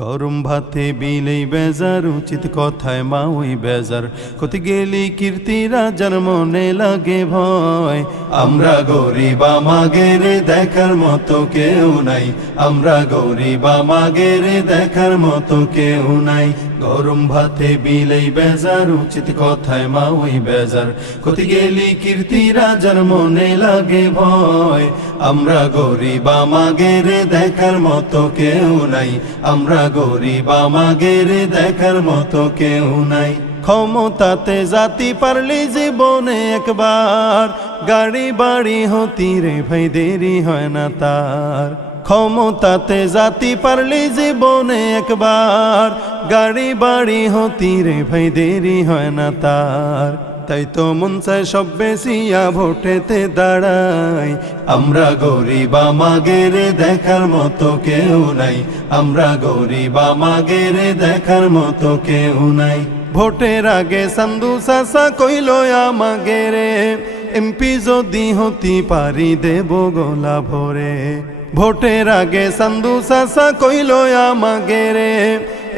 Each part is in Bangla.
গরম ভাতে বিলেই বেজার, উচিত কথায় মা ওই বেজার। কোথি গেলি কীর্তি রাজার মনে লাগে ভয়। আমরা গরিব আমাগের দেখার মতো কেউ নাই, আমরা গরিব আমাগের দেখার মতো কেউ নাই। গরম ভাতে বিলেই বেজার, উচিত কথায় মা ওই বেজার। কোথি গেলি কীর্তি রাজার মনে লাগে ভয়। আমরা গরিব আমাগের দেখার মতো কেউ নাই, আমরা গরিব আমাগের দেখার মতো কেউ নাই। ক্ষমতাতে জাতি পারলি জীবনে একবার, গাড়ি বাড়ি হতি রে ভাই দেরি হয় না তার। ক্ষমতাতে জাতি পারলি জীবনে একবার, গাড়ি বাড়ি হতি রে ভাই দেরি হয় না তার। তাই তো মন চায় সব বেশিয়া ভোটেতে দাঁড়াই। আমরা গরিব আমাগের দেখার মতো কেউ নাই, আমরা গরিব আমাগের দেখার মতো কেউ নাই। ভোটের আগে সান্দু চাচা কইল আমাগেরে, এমপি যদি হতি পারি দেব গলা ভরে। ভোটের আগে সান্দু চাচা কইল আমাগেরে,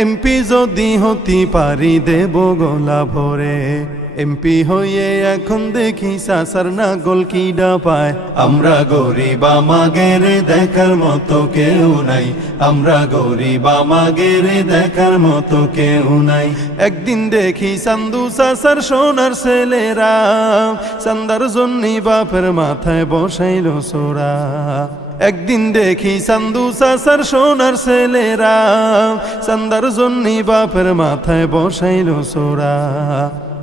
এমপি যদি হতি পারি দেব গলা ভরে। এমপি হয়ে এখন দেখি চাচার নাগল কিডা পায়। আমরা গরিব আমাগের দেখার মতো কেউ নাই, আমরা গরিব আমাগের দেখার মতো কেউ নাই। একদিন দেখি চান্দু চাচার সোনার ছেলেরা, চান্দার জন্যই বাপের মাথায় বসাইল সোরা। একদিন দেখি চান্দু চাচার সোনার ছেলেরা, চান্দার জন্যই বাপের মাথায় বসাইল সোরা।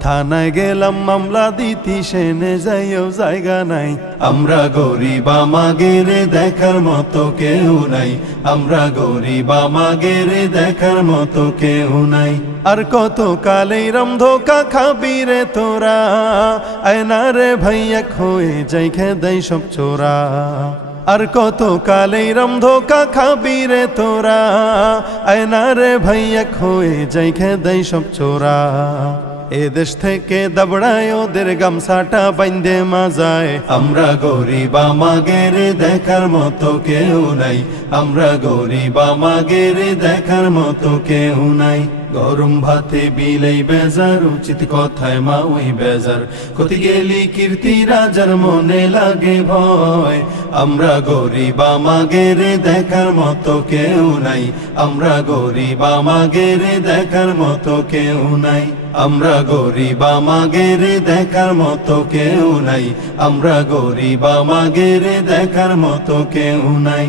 থানায় গেলাম মামলা দিতি, সেনে যাইও জায়গা নাই। আমরা গরিব আমাগের দেখার মতো কেউ নাই, আমরা গরিব আমাগের দেখার মতো কেউ নাই। আর কত কালেই রাম ধোকা খাবি রে তোরা, আয়না রে ভাইয়া হয়ে যাই খেদাই সব চোরা। আর কত কালেই রাম ধোকা খাবি রে তোরা, আয়না রে ভাইয়া হয়ে যাই খেদাই সব চোরা। এ দেশ থেকে দাবড়ায় ওদের গামছাটা বাইন্ধে মাজায়। আমরা গরিব আমাগের দেখার মতো কেউ নাই, আমরা গরিব আমাগের দেখার মতো কেউ নাই। গরম ভাতে বিলেই বেজার, উচিত কথায় মা ওই বেজার। কোথি গেলি কীর্তি রাজার মনে লাগে ভয়। আমরা গরিব আমাগের দেখার মতো কেউ নাই, আমরা গরিব আমাগের দেখার মতো কেউ নাই। আমরা গরিব আমাগের দেখার মতো কেউ নাই, আমরা গরিব আমাগের দেখার মতো কেউ নাই।